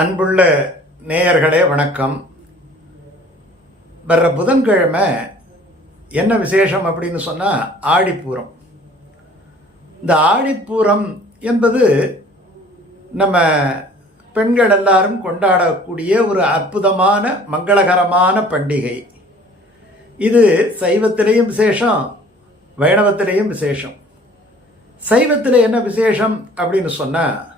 அன்புள்ள நேயர்களே வணக்கம். வர்ற புதன்கிழமை என்ன விசேஷம் அப்படின்னு சொன்னால் ஆடிப்பூரம். இந்த ஆடிப்பூரம் என்பது நம்ம பெண்கள் எல்லாரும் கொண்டாடக்கூடிய ஒரு அற்புதமான மங்களகரமான பண்டிகை. இது சைவத்திலேயும் விசேஷம் வைணவத்திலேயும் விசேஷம். சைவத்தில் என்ன விசேஷம் அப்படின்னு சொன்னால்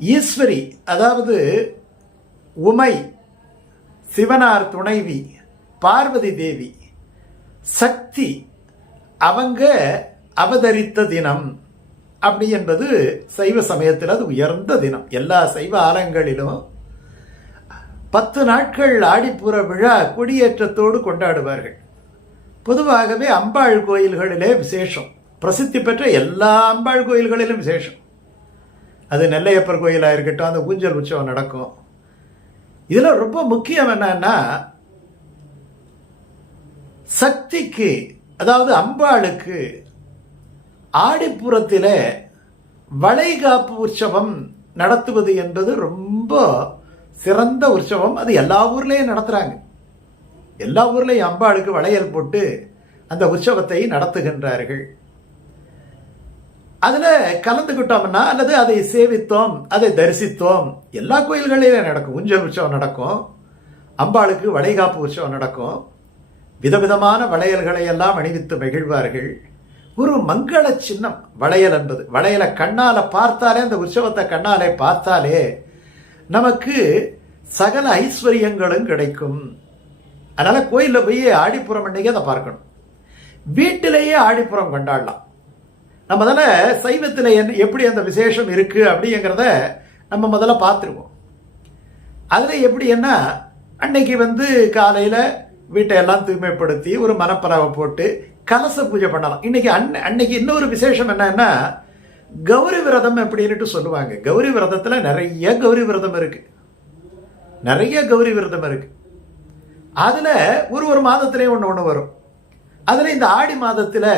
ஈஸ்வரி அதாவது உமை சிவனார் துணைவி பார்வதி தேவி சக்தி அவங்க அவதரித்த தினம். அப்படி என்பது சைவ சமயத்தில் அது உயர்ந்த தினம். எல்லா சைவ ஆலயங்களிலும் பத்து நாட்கள் ஆடிப்புற விழா கொடியேற்றத்தோடு கொண்டாடுவார்கள். பொதுவாகவே அம்பாள் கோயில்களிலே விசேஷம். பிரசித்தி பெற்ற எல்லா அம்பாள் கோயில்களிலும் விசேஷம். அது நெல்லையப்பர் கோயிலாக இருக்கட்டும் அந்த ஊஞ்சல் உற்சவம் நடக்கும். இதில் ரொம்ப முக்கியம் என்னன்னா சக்திக்கு அதாவது அம்பாளுக்கு ஆடிப்புறத்தில் வளைகாப்பு உற்சவம் நடத்துவது என்பது ரொம்ப சிறந்த உற்சவம். அது எல்லா ஊர்லேயும் நடத்துகிறாங்க எல்லா ஊர்லேயும் அம்பாளுக்கு வளையல் போட்டு அந்த உற்சவத்தை நடத்துகின்றார்கள். அதில் கலந்துக்கிட்டோம்னா அல்லது அதை சேவித்தோம் அதை தரிசித்தோம். எல்லா கோயில்களிலும் நடக்கும். ஊஞ்சல் உற்சவம் நடக்கும். அம்பாளுக்கு வளைகாப்பு உற்சவம் நடக்கும். விதவிதமான வளையல்களை எல்லாம் அணிவித்து மகிழ்வார்கள். ஒரு மங்கள சின்னம் வளையல் என்பது. வளையலை கண்ணால பார்த்தாலே அந்த உற்சவத்தை கண்ணாலே பார்த்தாலே நமக்கு சகல ஐஸ்வர்யங்களும் கிடைக்கும். அதனால கோயிலில் போய் ஆடிப்புறம் அன்னைக்கு அதை பார்க்கணும். வீட்டிலேயே ஆடிப்புறம் கொண்டாடலாம். நம்ம முதல்ல சைவத்தில் என் எப்படி அந்த விசேஷம் இருக்கு அப்படிங்கிறத நம்ம முதல்ல பார்த்துருவோம். அதில் எப்படின்னா அன்னைக்கு வந்து காலையில் வீட்டை எல்லாம் தூய்மைப்படுத்தி ஒரு மனப்பறவை போட்டு கலச பூஜை பண்ணலாம். இன்னைக்கு அன்னை அன்னைக்கு இன்னொரு விசேஷம் என்னன்னா கௌரி விரதம் அப்படின்ட்டு சொல்லுவாங்க. கௌரி விரதத்தில் நிறைய கௌரி விரதம் இருக்கு. நிறைய கௌரி விரதம் இருக்கு. அதில் ஒரு ஒரு மாதத்துலேயும் ஒன்று ஒன்று வரும். அதில் இந்த ஆடி மாதத்தில்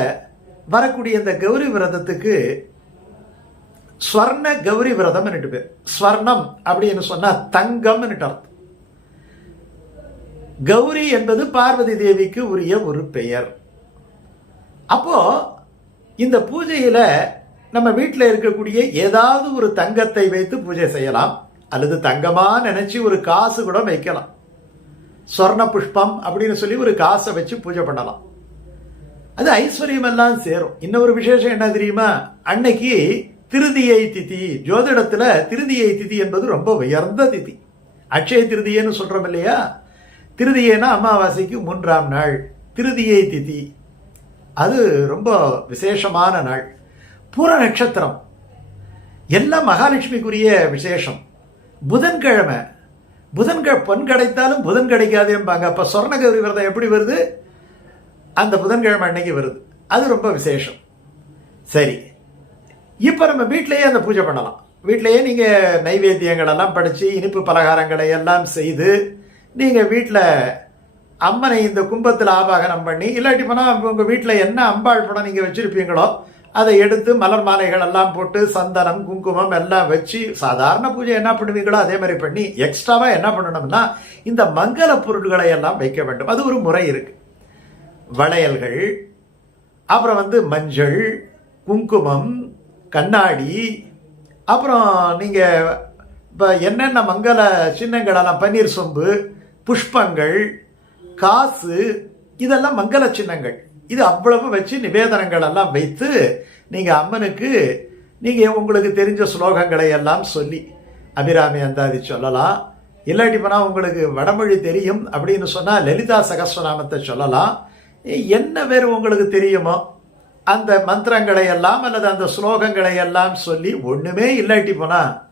வரக்கூடிய இந்த கௌரி விரதத்துக்கு ஸ்வர்ண கௌரி விரதம் பேர். ஸ்வர்ணம் அப்படின்னு சொன்னா தங்கம் அர்த்தம். கௌரி என்பது பார்வதி தேவிக்கு உரிய ஒரு பெயர். அப்போ இந்த பூஜையில நம்ம வீட்டில் இருக்கக்கூடிய ஏதாவது ஒரு தங்கத்தை வைத்து பூஜை செய்யலாம். அல்லது தங்கமா நினைச்சு ஒரு காசு கூட வைக்கலாம். ஸ்வர்ண புஷ்பம் அப்படின்னு சொல்லி ஒரு காசை வச்சு பூஜை பண்ணலாம். அது ஐஸ்வர்யம் எல்லாம் சேரும் இன்னொரு விசேஷம் என்ன தெரியுமா? அன்னைக்கு திருதியை திதி ஜோதிடத்துல திருதியை திதி என்பது ரொம்ப உயர்ந்த திதி. அக்ஷய திருதியன்னு சொல்றோம் இல்லையா? திருதியேனா அமாவாசைக்கு மூன்றாம் நாள். திருதியை திதி. அது ரொம்ப விசேஷமான நாள். பூர நட்சத்திரம். எல்லாம் மகாலட்சுமிக்குரிய விசேஷம். புதன்கிழமை. புதன்கிழ பொன் கிடைத்தாலும் புதன் கிடைக்காதேம்பாங்க. அப்போ சொர்ணகௌரி விரதம் எப்படி வருது? அந்த புதன்கிழமை அன்னைக்கு வருது. அது ரொம்ப விசேஷம். சரி. இப்போ நம்ம வீட்டிலேயே அந்த பூஜை பண்ணலாம். வீட்டிலேயே நீங்கள் நைவேத்தியங்கள் எல்லாம் படித்து இனிப்பு பலகாரங்களை எல்லாம் செய்து நீங்கள் வீட்டில் அம்மனை இந்த கும்பத்தில் ஆபாகனம் பண்ணி இல்லாட்டி போனால் உங்கள் வீட்டில் என்ன அம்பாள் படம் நீங்கள் வச்சுருப்பீங்களோ அதை எடுத்து மலர் மாலைகள் எல்லாம் போட்டு சந்தனம் குங்குமம் எல்லாம் வச்சு சாதாரண பூஜை என்ன பண்ணுவீங்களோ அதே மாதிரி பண்ணி எக்ஸ்ட்ராவாக என்ன பண்ணணும்னா இந்த மங்கள பொருட்களை எல்லாம் வைக்க வேண்டும். அது ஒரு முறை இருக்குது வளையல்கள் அப்புறம் வந்து மஞ்சள் குங்குமம் கண்ணாடி அப்புறம் நீங்கள் இப்போ என்னென்ன மங்கள சின்னங்களெல்லாம் பன்னீர் சொம்பு புஷ்பங்கள் காசு இதெல்லாம் மங்கள சின்னங்கள். இது அவ்வளவு வச்சு நிவேதனங்கள் எல்லாம் வைத்து நீங்கள் அம்மனுக்கு நீங்கள் உங்களுக்கு தெரிஞ்ச ஸ்லோகங்களை எல்லாம் சொல்லி அபிராமி அந்தாதி சொல்லலாம். இல்லாட்டி போனால் உங்களுக்கு வடமொழி தெரியும் அப்படின்னு சொன்னால் லலிதா சகஸ்வநாமத்தை சொல்லலாம். என்ன வேறு உங்களுக்கு தெரியுமோ? அந்த மந்திரங்களை எல்லாம் அல்லது அந்த ஸ்லோகங்களை எல்லாம் சொல்லி ஒன்றுமே இல்லாட்டி போனால்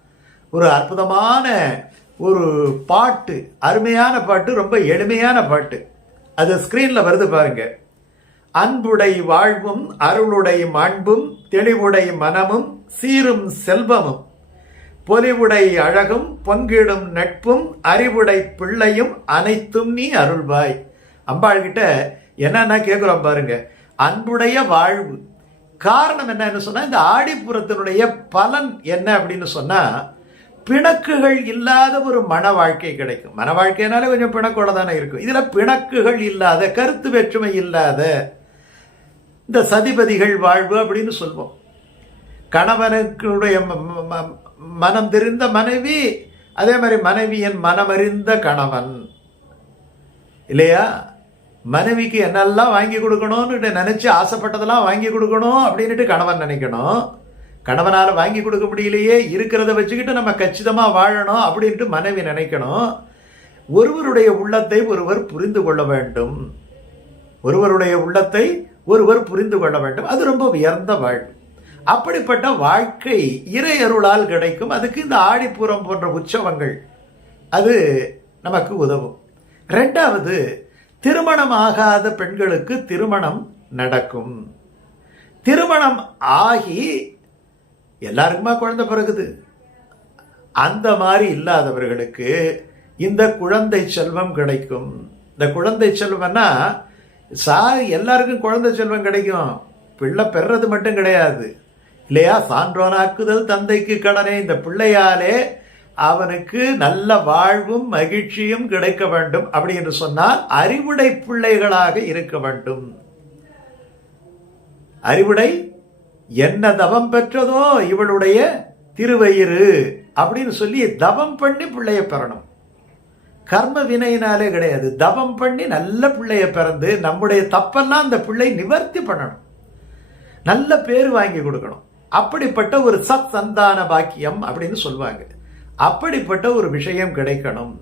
ஒரு அற்புதமான ஒரு பாட்டு அருமையான பாட்டு ரொம்ப எளிமையான பாட்டு. அது ஸ்க்ரீனில் வருது பாருங்க. அன்புடை வாழ்வும் அருளுடை அன்பும் தெளிவுடை மனமும் சீரும் செல்வமும். பொலிவுடை அழகும் பொங்கிடும் நட்பும் அறிவுடை பிள்ளையும் அனைத்தும் நீ அருள்வாய். அம்பாள் கிட்ட கேட்குறோம் பாருங்க. அன்புடைய வாழ்வு. காரணம் என்னன்னு சொன்னால் இந்த ஆடிப்புறத்தினுடைய பலன் என்ன அப்படின்னு சொன்னால் பிணக்குகள் இல்லாத ஒரு மன வாழ்க்கை கிடைக்கும். மன வாழ்க்கைனாலே கொஞ்சம் பிணக்கோட தானே இருக்கும். இதில் பிணக்குகள் இல்லாத கருத்து வேற்றுமை இல்லாத இந்த சதிபதிகள் வாழ்வு அப்படின்னு சொல்வோம். கணவனுக்குடைய ம- ம- மனம் தெரிந்த மனைவி அதே மாதிரி மனைவியின் மனமறிந்த கணவன். இல்லையா? மனைவிக்கு என்னெல்லாம் வாங்கி கொடுக்கணும்னு நினைச்சு ஆசைப்பட்டதெல்லாம் வாங்கி கொடுக்கணும் அப்படின்ட்டு கணவன் நினைக்கணும். கணவனால் வாங்கி கொடுக்க முடியலையே இருக்கிறத வச்சுக்கிட்டு நம்ம கச்சிதமாக வாழணும் அப்படின்ட்டு மனைவி நினைக்கணும். ஒருவருடைய உள்ளத்தை ஒருவர் புரிந்து கொள்ள வேண்டும். ஒருவருடைய உள்ளத்தை ஒருவர் புரிந்து கொள்ள வேண்டும். அது ரொம்ப உயர்ந்த வாழ்வு அப்படிப்பட்ட வாழ்க்கை இறையருளால் கிடைக்கும். அதுக்கு இந்த ஆடிப்பூரம் போன்ற உற்சவங்கள் அது நமக்கு உதவும். ரெண்டாவது திருமணம் ஆகாத பெண்களுக்கு திருமணம் நடக்கும். திருமணம் ஆகி எல்லாருக்குமா குழந்தை பிறகுது? அந்த மாதிரி இல்லாதவர்களுக்கு இந்த குழந்தை செல்வம் கிடைக்கும். இந்த குழந்தை செல்வம்னா சார் எல்லாருக்கும் குழந்தை செல்வம் கிடைக்கும். பிள்ளை பெறது மட்டும் கிடையாது. இல்லையா? சான்றோனாக்குதல் தந்தைக்கு கடனே. இந்த பிள்ளையாலே அவனுக்கு நல்ல வாழ்வும் மகிழ்ச்சியும் கிடைக்க வேண்டும். அப்படி என்று சொன்னால் அறிவுடை பிள்ளைகளாக இருக்க வேண்டும். அறிவுடை என்ன தவம் பெற்றதோ இவளுடைய திருவயிறு அப்படின்னு சொல்லி தவம் பண்ணி பிள்ளைய பெறணும். கர்ம வினையினாலே கிடையாது. தவம் பண்ணி நல்ல பிள்ளைய பிறந்து நம்முடைய தப்பெல்லாம் அந்த பிள்ளை நிவர்த்தி பண்ணணும். நல்ல பேர் வாங்கி கொடுக்கணும். அப்படிப்பட்ட ஒரு சத் சந்தான பாக்கியம் அப்படின்னு சொல்லுவாங்க. அப்படிப்பட்ட ஒரு விஷயம் கிடைக்கணும்.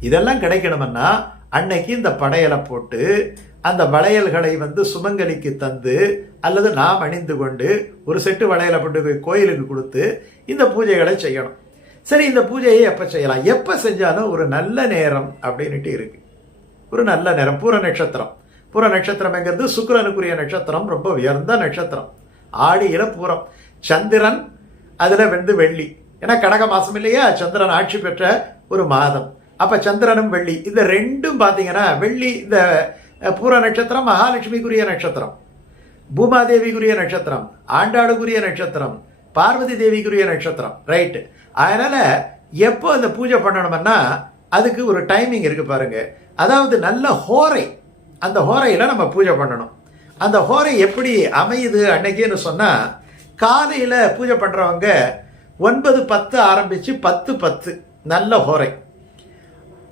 இதெல்லாம் கிடைக்கணும்னா அன்னைக்கு இந்த படையலை போட்டு அந்த வளையல்களை வந்து சுமங்கலிக்கு தந்து அல்லது நாம் அணிந்து கொண்டு ஒரு செட்டு வளையலை கொண்டு போய் கோயிலுக்கு கொடுத்து இந்த பூஜைகளை செய்யணும். சரி இந்த பூஜையை எப்போ செய்யலாம்? எப்போ செஞ்சாலும் ஒரு நல்ல நேரம் அப்படின்னுட்டு இருக்கு. ஒரு நல்ல நேரம். பூர நட்சத்திரம். பூர நட்சத்திரம்ங்கிறது சுக்கரனுக்குரிய நட்சத்திரம். ரொம்ப உயர்ந்த நட்சத்திரம். ஆடியில் பூரம். சந்திரன் அதில் வந்து வெள்ளி. ஏன்னா கடக மாதம் இல்லையா? சந்திரன் ஆட்சி பெற்ற ஒரு மாதம். அப்போ சந்திரனும் வெள்ளி. இந்த ரெண்டும் பார்த்தீங்கன்னா வெள்ளி இந்த பூர நட்சத்திரம் மகாலட்சுமிக்குரிய நட்சத்திரம். பூமாதேவிக்குரிய நட்சத்திரம் ஆண்டாளுக்குரிய நட்சத்திரம் பார்வதி தேவிக்குரிய நட்சத்திரம். ரைட்டு அதனால் எப்போ அந்த பூஜை பண்ணணும்னா அதுக்கு ஒரு டைமிங் இருக்கு பாருங்க. அதாவது நல்ல ஹோரை அந்த ஹோரையில் நம்ம பூஜை பண்ணணும். அந்த ஹோரை எப்படி அமையுது அன்னைக்குன்னு சொன்னால் காலையில் பூஜை பண்ணுறவங்க ஒன்பது பத்து ஆரம்பித்து பத்து பத்து. நல்ல ஹோரை.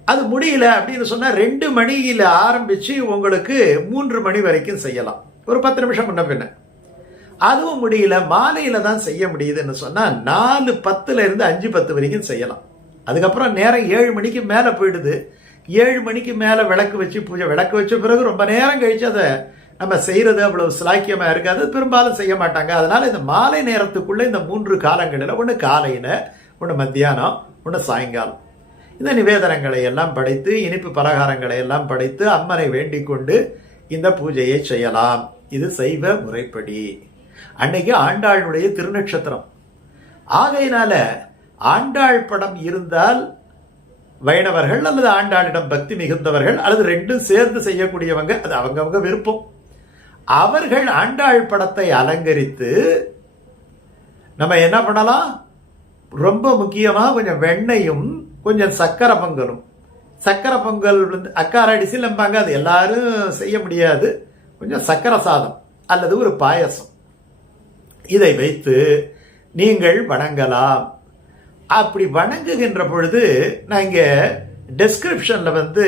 அது முடியல அப்படின்னு சொன்னால் ரெண்டு மணியில் ஆரம்பித்து உங்களுக்கு மூன்று மணி வரைக்கும் செய்யலாம். ஒரு பத்து நிமிஷம் முன்ன பின்ன. அதுவும் முடியல மாலையில் தான் செய்ய முடியுதுன்னு சொன்னால் நாலு பத்துலேருந்து அஞ்சு பத்து வரைக்கும் செய்யலாம். அதுக்கப்புறம் நேரம் ஏழு மணிக்கு மேலே போயிடுது. ஏழு மணிக்கு மேலே விளக்கு வச்சு பூஜை விளக்கு வச்ச பிறகு ரொம்ப நேரம் கழிச்சு அதை நம்ம செய்கிறது அவ்வளவு சிலாக்கியமாக இருக்காது பெரும்பாலும் செய்ய மாட்டாங்க. அதனால் இந்த மாலை நேரத்துக்குள்ளே இந்த மூன்று காலங்களில் ஒன்று காலையில் ஒன்று மத்தியானம் ஒன்று சாயங்காலம். இந்த நிவேதனங்களை எல்லாம் படைத்து இனிப்பு பலகாரங்களை எல்லாம் படைத்து அம்மனை வேண்டிக் கொண்டு இந்த பூஜையை செய்யலாம். இது செய்வ முறைப்படி. அன்னைக்கு ஆண்டாளுடைய திருநட்சத்திரம். ஆகையினால ஆண்டாள் படம் இருந்தால் வைணவர்கள் அல்லது ஆண்டாளிடம் பக்தி மிகுந்தவர்கள் அல்லது ரெண்டும் சேர்ந்து செய்யக்கூடியவங்க அது அவங்கவங்க விருப்பம். அவர்கள் ஆண்டாள் படத்தை அலங்கரித்து நம்ம என்ன பண்ணலாம்? ரொம்ப முக்கியமாக கொஞ்சம் வெண்ணையும் கொஞ்சம் சக்கரை பொங்கலும். சக்கரை பொங்கல் வந்து அக்கார சிலம்பாங்க நம்பாங்க அது எல்லாரும் செய்ய முடியாது. கொஞ்சம் சக்கரை சாதம் அல்லது ஒரு பாயசம். இதை வைத்து நீங்கள் வணங்கலாம். அப்படி வணங்குகின்ற பொழுது நான் இங்கே டெஸ்கிரிப்ஷனில் வந்து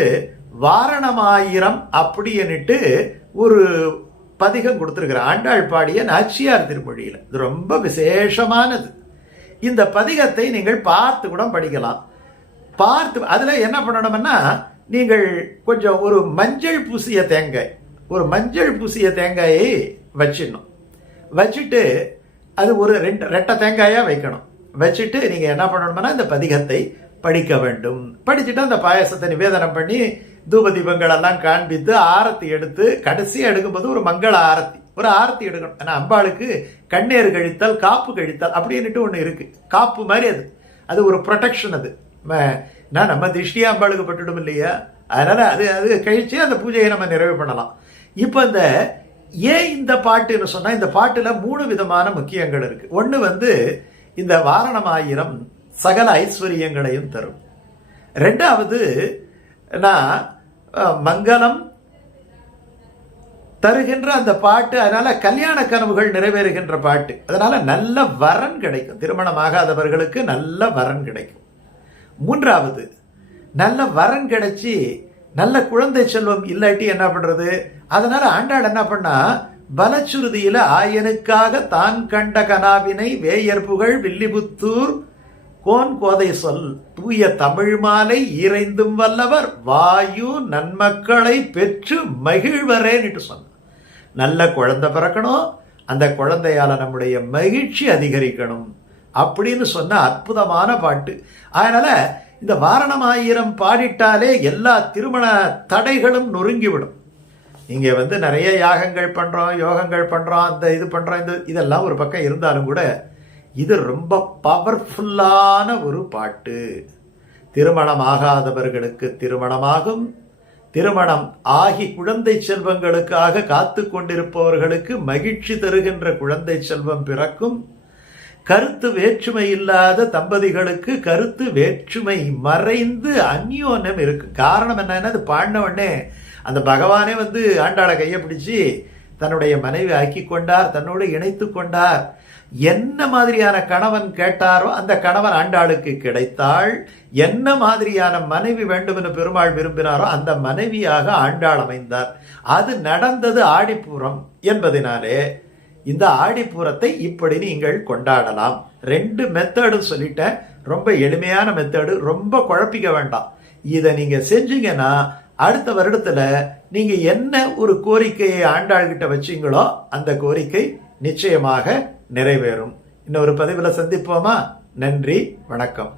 வாரணமாயிரம் அப்படின்னுட்டு ஒரு பதிகம் கொடுத்துருக்கிற ஆண்டாள் பாடிய நாச்சியார் திருமொழியில். இது ரொம்ப விசேஷமானது. இந்த பதிகத்தை நீங்கள் பார்த்து கூட படிக்கலாம். பார்த்து அதில் என்ன பண்ணணும்னா நீங்கள் கொஞ்சம் ஒரு மஞ்சள் பூசிய தேங்காய் ஒரு மஞ்சள் பூசிய தேங்காயை வச்சிடணும். வச்சுட்டு அது ஒரு ரெண்டு ரெட்டை தேங்காயாக வைக்கணும். வச்சுட்டு நீங்கள் என்ன பண்ணணும்னா இந்த பதிகத்தை படிக்க வேண்டும். படிச்சுட்டு அந்த பாயசத்தை நிவேதனம் பண்ணி தூப தீபங்கள் எல்லாம் காண்பித்து ஆரத்தி எடுத்து கடைசியாக எடுக்கும்போது ஒரு மங்கள ஆரத்தி. ஒரு ஆரத்தி எடுக்கணும். ஏன்னா அம்பாளுக்கு கண்ணீர் கழித்தல் காப்பு கழித்தல் அப்படின்னுட்டு ஒன்று இருக்குது காப்பு மாதிரி அது. அது ஒரு ப்ரொடெக்ஷன் அது. நான் நம்ம திருஷ்டியா அம்பாளுக்கு பட்டுடும் இல்லையா? அதனால் அது அது கழித்து அந்த பூஜையை நம்ம நிறைவு பண்ணலாம். இப்போ இந்த ஏன் இந்த பாட்டுன்னு சொன்னால் இந்த பாட்டில் மூணு விதமான முக்கியங்கள் இருக்குது ஒன்று வந்து இந்த வாரணமாயிரம் சகல ஐஸ்வர்யங்களையும் தரும். ரெண்டாவது நான் மங்களம் தருகின்ற அந்த பாட்டு அதனால கல்யாண கனவுகள் நிறைவேறுகின்ற பாட்டு. அதனால நல்ல வரன் கிடைக்கும். திருமணம் ஆகாதவர்களுக்கு நல்ல வரன் கிடைக்கும். மூன்றாவது நல்ல வரன் கிடைச்சி நல்ல குழந்தை செல்வம் இல்லாட்டி என்ன பண்றது? அதனால ஆண்டாள் என்ன பண்ணா பலச்சுருதியில ஆயனுக்காக தான் கண்ட கனாவினை வேயர் புகழ் வில்லிபுத்தூர் கோன் கோதை சொல் தூய தமிழ் மாலை இறைந்தும் வல்லவர் வாயு நன்மக்களை பெற்று மகிழ்வரேன்னுட்டு சொன்னார் நல்ல குழந்தை பிறக்கணும் அந்த குழந்தையால நம்முடைய மகிழ்ச்சி அதிகரிக்கணும் அப்படின்னு சொன்ன அற்புதமான பாட்டு. அதனால இந்த வாரணமாயிரம் பாடிட்டாலே எல்லா திருமண தடைகளும் நொறுங்கிவிடும். இங்க வந்து நிறைய யாகங்கள் பண்றோம் யோகங்கள் பண்றோம் அந்த இது பண்றோம் இந்த இதெல்லாம் ஒரு பக்கம் இருந்தாலும் கூட இது ரொம்ப பவர்ஃபுல்லான ஒரு பாட்டு. திருமணம் ஆகாதவர்களுக்கு திருமணமாகும். திருமணம் ஆகி குழந்தை செல்வங்களுக்காக காத்து கொண்டிருப்பவர்களுக்கு மகிழ்ச்சி தருகின்ற குழந்தை செல்வம் பிறக்கும். கருத்து வேற்றுமை இல்லாத தம்பதிகளுக்கு கருத்து வேற்றுமை மறைந்து அந்யோன்யம் இருக்கு. காரணம் என்னன்னா அது பாடினவொடனே உடனே அந்த பகவானே வந்து ஆண்டாளை கையை பிடிச்சி தன்னுடைய மனைவி ஆக்கி கொண்டார் தன்னோடு இணைத்து கொண்டார். என்ன மாதிரியான கணவன் கேட்டாரோ அந்த கணவன் ஆண்டாளுக்கு கிடைத்தாள். என்ன மாதிரியான மனைவி வேண்டும் என்று பெருமாள் விரும்பினாரோ அந்த மனைவியாக ஆண்டாள் அமைந்தார். அது நடந்தது ஆடிப்பூரம் என்பதினாலே இந்த ஆடிப்பூரத்தை இப்படி நீங்கள் கொண்டாடலாம். ரெண்டு மெத்தடும் சொல்லிட்டேன். ரொம்ப எளிமையான மெத்தடு ரொம்ப குழப்பிக்க வேண்டாம். இதை நீங்க செஞ்சீங்கன்னா அடுத்த வருடத்துல நீங்க என்ன ஒரு கோரிக்கையை ஆண்டாள்கிட்ட வச்சீங்களோ அந்த கோரிக்கை நிச்சயமாக நிறைவேறும். இன்னொரு பதிவில் சந்திப்போமா? நன்றி வணக்கம்.